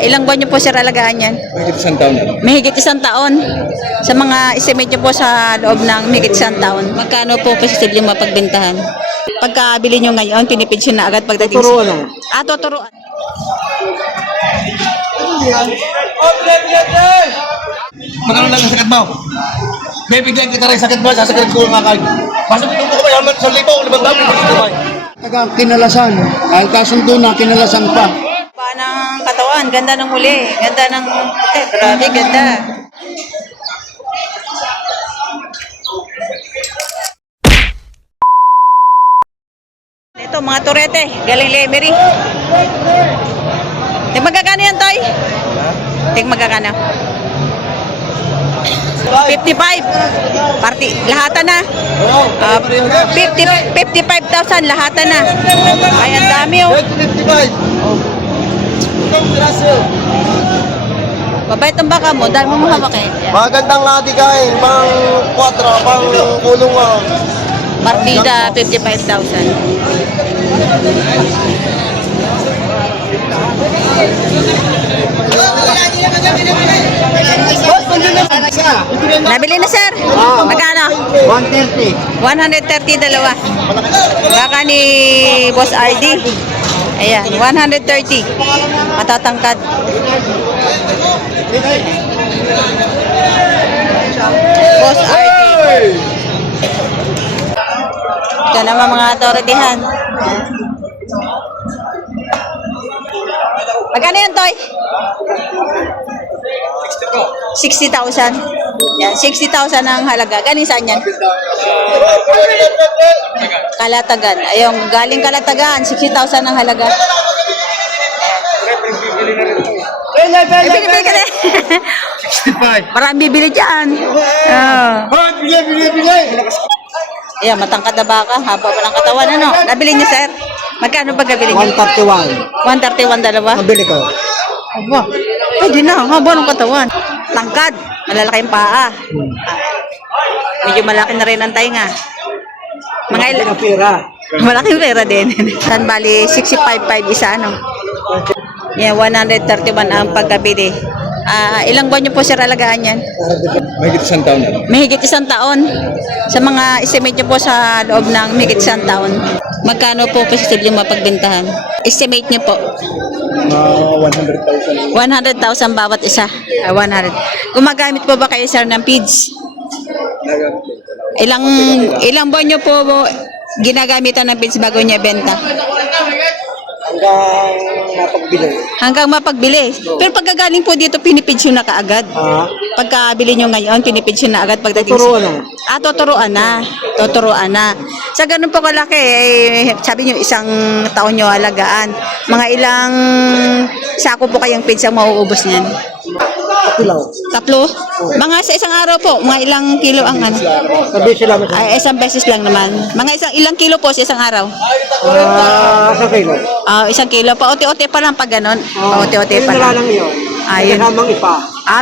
Ilang buwan niyo po sir alagaan yan? Mahigit isang taon na. Mahigit isang taon. Sa mga estimate niyo po sa loob ng mahigit isang taon, magkano po posibleng mapagbentahan? Pagkabili niyo ngayon, pinipensyon na agad pagdating Tuturuan na. tuturuan. Magkano lang ang sakit mo? Bibigyan kita rin sakit mo, sasakit ko nga kayo. Pasok ito ko kayo, 1,000, 5,000. Taga kinalasan. Dahil kasundo na, kinalasan pa. Pa ng katawan, ganda ng huli, ganda ng grabe, ganda. Ito mga turete, galing Lemery. Tig magkakano yan, Toy? Tig magkakano? 55. Party, lahatan na. 55,000 lahatan na. Ay, ang dami oh. 55. Babait ang baka mo, dahil mo mahawak eh. Yan. Magandang adikain, pang 4, pang kulungan. Partida, 55,000. Nabili na sir? Magkano? 130. 130 dalawa. Baka ni Boss RD. Ayan, 130. Matatangkad. Boss RD. Ito naman mga autoritihan. Magkano yan, Toy? 60,000. Yan, 60,000 ang halaga. Galing saan yan? Kalatagan. Ayun, galing Kalatagan. 60,000 ang halaga. Bili ka na. 65. Marami bibili dyan. Ayan, matangkad na baka. Haba pa ng katawan. Ano? Nabili niyo, sir? Magkano ba gabili niyo? 131. 131 dalawa? Nabili ko. Aba, pwede na. Haba ng katawan. Tangkad. Malalaki yung paa. Medyo malaki na rin ang tainga. Mga ilan? Pira. Malaking pera din. San bali, 65.5 isa, ano? Yan, 131 ang pagkabili. Ilang buwan niyo po sir alagaan yan? Mahigit isang taon na. Mahigit isang taon. Sa mga estimate niyo po sa loob ng mahigit isang taon, magkano po posibleng mapagbentahan? Estimate niyo po? 100,000. 100,000 bawat isa. 100. Gumagamit po ba kayo sir ng feeds? Ilang buwan niyo po ginagamitan ng feeds bago niya benta? Hanggang mapagbili. Hanggang mapagbili. Pero pagkagaling po dito, pinipensyon na kaagad. Pagkabili nyo ngayon, pinipensyon na agad pagdating. Tuturuan na. Tuturuan na. Tuturuan na. Sa ganun po kalaki, sabi nyo, isang taon nyo alagaan. Mga ilang sako po kayong feeds ang mauubos niyan? Tatlo? Mga sa isang araw po, mga ilang kilo ang ano? Sabi sila mo. Ay, isang beses lang naman. Mga ilang kilo po sa isang araw? Sa kilo. Isang kilo pa. Ote-ote pa lang pag ganon. Ote-ote pa lang. lang yun. Ayun. Kasamang ipa.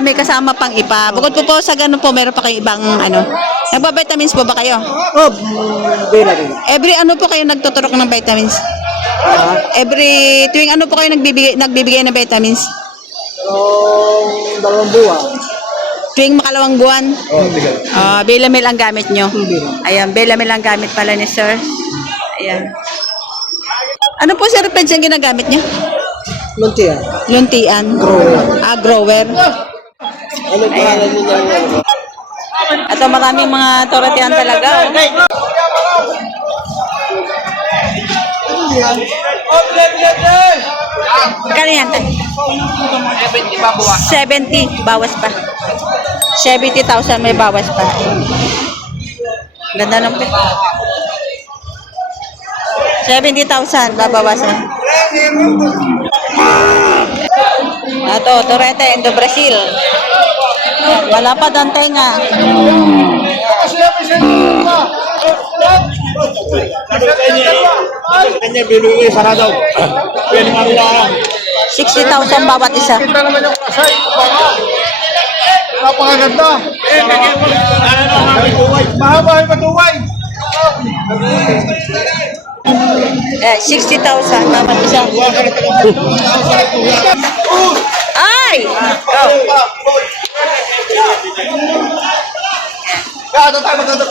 May kasama pang ipa. Bukod po sa ganun po, meron pa kayong ibang ano. Nagba-vitamins po ba kayo? Bila din. Every ano po kayo nagtuturok ng vitamins? Every tuwing ano po kayo nagbibigay ng vitamins? Dalawang buwan. Tuwing makalawang buwan? Bigal. Belamil ang gamit nyo. Ayan, Belamil ang gamit pala ni sir. Ayan. Ano po sir, peds ang ginagamit nyo? Luntian. Luntian. Grower. Ano pangalan niyo niya? Ito maraming mga toratian talaga. Magkano yan? 70 bawas pa. 70,000 may bawas pa. Ganda ng pet. 70,000 babawasan. Ito, Torete, Indo Brazil. Malapad ang tenga. Kanya binuwi sa daw. 60,000 bawat isa. Napakaganda. Mahaba yung matuway. 60,000 bawat isa.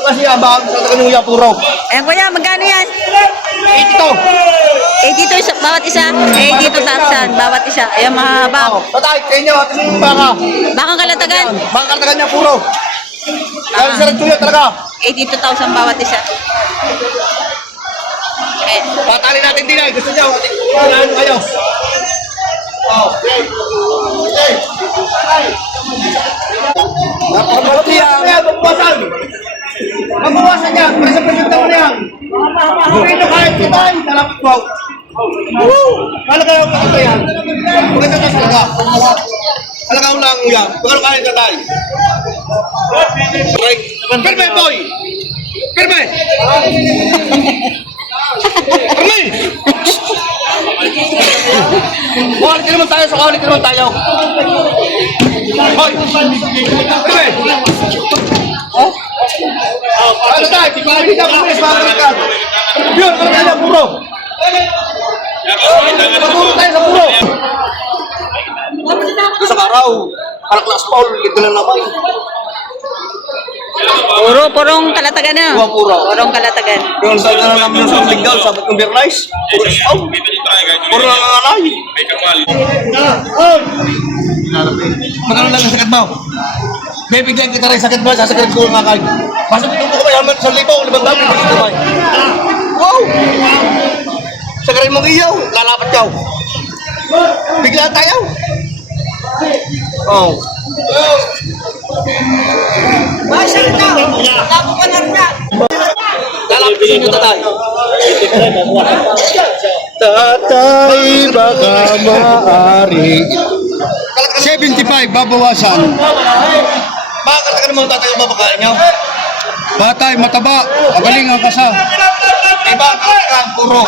kasi abang sa taga niya puro. Ayan kuya, magkano yan? Ito. 82 isa, bawat isa? 82,000 bawat isa. Ayan mahaba. Tatay, kayo niya, ating yung baka. Bakang kalatagan? Baka kartagan niya puro. Kaya sa rin talaga. 82,000 bawat isa. Okay. Patali natin din ay. Gusto niya, unahan kayo. Oh. Okay. Napakamalaki yan. Magbawasan. Magbawasan niya. Presa-presenta mo niya. Pino kahit kita ay. Talapit mo. Kala kayo makita yan. Maganda ka talaga. Talaga ulang mo yan. Magkano kain ka tayo? Firme boy! Firme! Firme! Quality naman tayo, sa quality naman tayo. Hoy! Firme! Ano tayo? Pagpapagin ka, pulis, pagpapagin ka. Yun, ano tayo, puro. Pagpuro tayo sa puro. Isang araw, anak na Paul, ito na naman. Purong kalatagan na. Purong kalatagan. Yung sa na namin sa legal, sa Batong Rice, puro isaw. Puro lang ang alay. Magkano lang ang sakit mo? Bibigyan kita rin sakit mo, sasakit ko ang akay. Basta dito ko kayo, sa libaw, 5,000, dito ba? Wow! Sakarin mong iyaw, lalapat yaw. Bigla tayo. Oh. Masya na! Nakupanar na! Lalapit nyo tatay. Tatay, baka maaari. 75, babawasan. Bakit ka naman tatay ang babakain nyo? Batay, mataba, magaling ang kasa. Iba ka puro.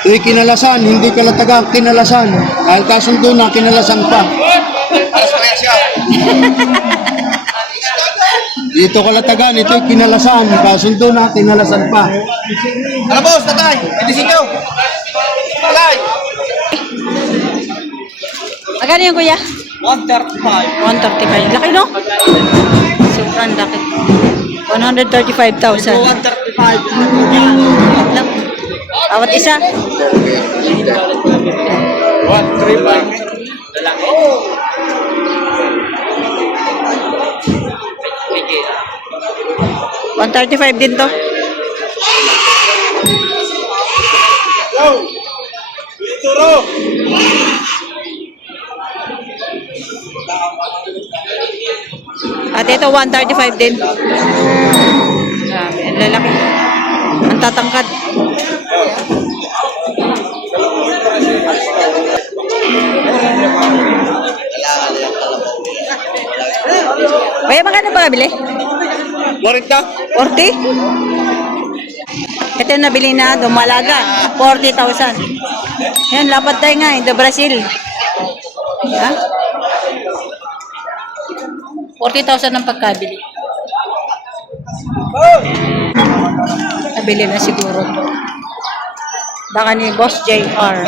Kinalasan, hindi kalatagang kinalasan. Dahil kasundo na, kinalasan pa. Alas kaya siya. Dito kalatagan, ito'y kinalasan. Kasundo na, kinalasan pa. Ano boss, tatay? Edising ko. Tatay. Magkano yan kuya? 135. 135. Laki no? Sobrang laki. 135,000. 135. Lang. Bawat isa. 135 din to. At ito 135 din. Grabe, ang lalaki. Ang tatangkad. Kaya magkano ba nabili? 40? 40? Ito yung nabili na dumalaga. 40,000. Yan, lapad tayo nga, do Brazil. Ha? 40,000 ang pagkabili. Nabili na siguro to. Baka ni Boss JR.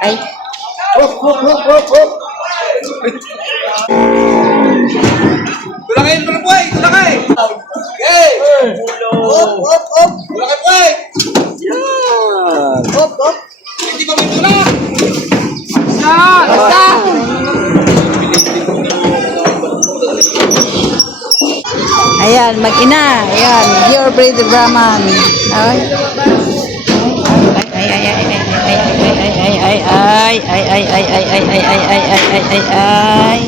Ay. Tulangin, tulangin, tulangin! Okay! Op, op, op! Tulangin, boy! Yan! Op, op! Hindi pa may tulang! Basta! Ayan, mag-ina. Ayan, your breed Brahman. Ay. Ay, ay, ay, ay, ay, ay, ay, ay, ay, ay, ay, ay, ay, ay, ay, ay, ay, ay, ay.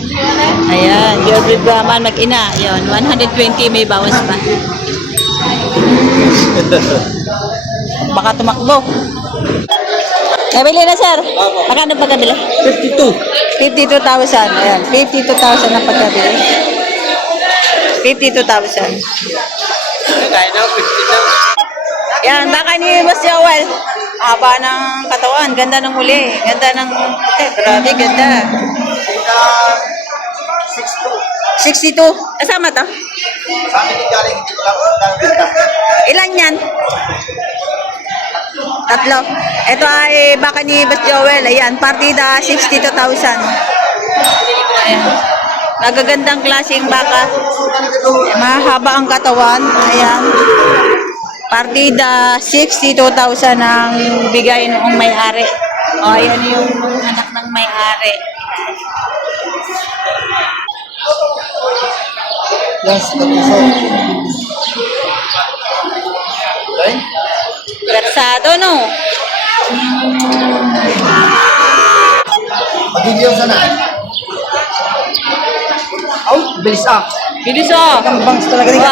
Ayan, your breed Brahman, mag-ina. Ayan, 120 may bawas pa. Baka tumakbo. Nabili na, sir. Magkano pagkabili? 52. 52,000. Ayan, 52,000 ang pagkabili. 52,000. Kaya na, 52. Yan, baka ni Boss Joel. Haba ng katawan, ganda ng huli, ganda ng puti. Grabe, ganda. 62. Kasama to? Sabi ni galing, hindi ko lang. Ilan yan? Tatlo. Ito ay baka ni Boss Joel. Ayan, partida 62,000. Ayan. Magagandang klaseng baka. Mahaba ang katawan. Ayan. Partida 62,000 ang bigay noong may-ari. O, ayan yung anak ng may-ari. Yes, Versado, no? Video sana. Oh, bilis ah. Bilis oh. Ang bangs talaga rin.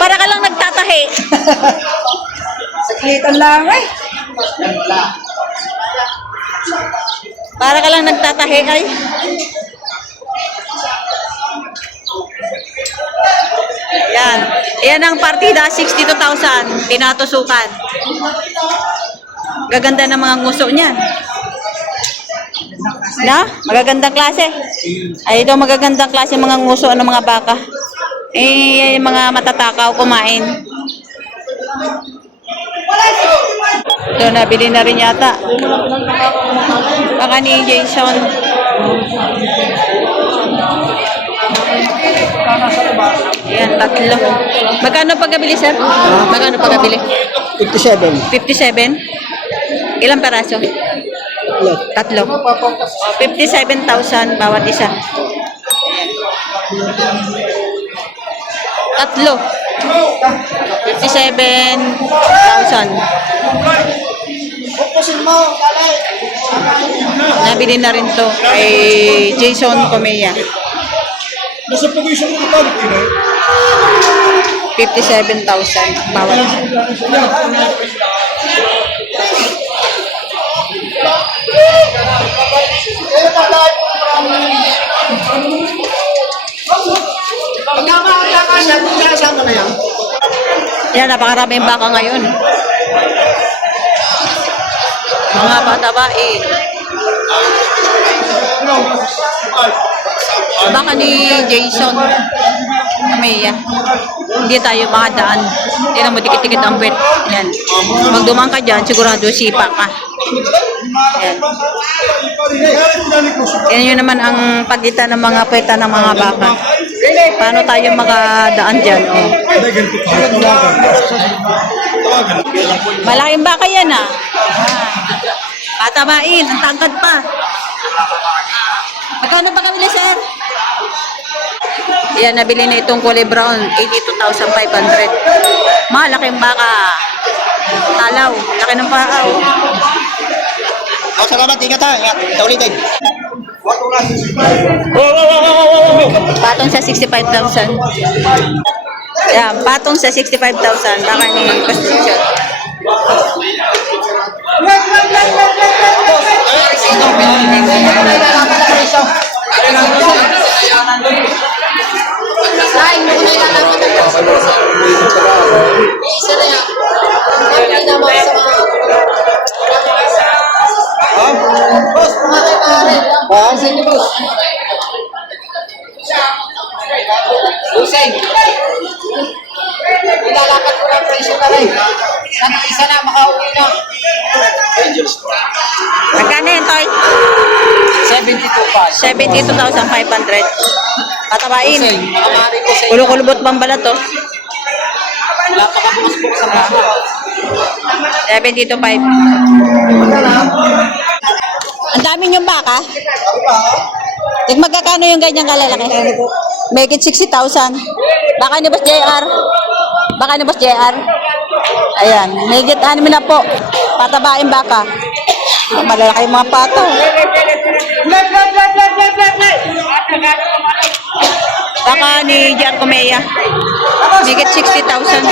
Para ka lang nagtatahi. Saglitan lang eh. Para ka lang nagtatahi ay. Ayan. Ayan ang partida, 62,000. Tinatusukan. Gaganda ng mga nguso niyan. Na? Magagandang klase. Ay, ito magagandang klase mga nguso ng mga baka. Eh, mga matatakaw kumain. Ito, nabili na rin yata. Baka ni Jason. Ayan, tatlo. Magkano pagkabili, sir? Magkano pagkabili? 57. 57? Ilang peraso? Tatlo. 57,000 bawat isa. Tatlo. 57,000. Nabili na rin to kay Jason Comea. 57,000 bawat isa. Kasama na yan. Yan, napakaraming baka ngayon. Mga patabae. Baka ni Jason Amaya. Hindi tayo makadaan. Yan mo, dikit-dikit ang bet. Yan. Pag dumaan ka dyan, sigurado sipa ka. Yan. Yan yun naman ang pagitan ng mga pweta ng mga baka. Paano tayo makadaan dyan? Oh. Malaking baka yan ah. Patabain, ang tangkad pa. Magkano pa kami, sir? Yan, nabili na itong kulay brown, 82,500. Malaking baka. Talaw, laki ng baka. Oh, salamat, ingat ha. Ingat, ulitin. Patong sa 65,000. Yan, patong sa 65,000. Baka ni Constitution. Lusay. Ilalakad ko ng presyo na rin. Isa na, makauwi na. Magkano yun, Toy? 72,500. Patabain. Kulong-kulubot bang balat to? Wala pa kang masbuk sa baho. 72,500. Ang dami niyong baka? Magkakano yung ganyang kalalaki? Megit 60,000. Baka ni Boss JR. Baka ni Boss JR. Ayan, megit 6 na po. Patabain baka. Malalaki yung mga pato. Baka ni JR Comea. Megit 60,000.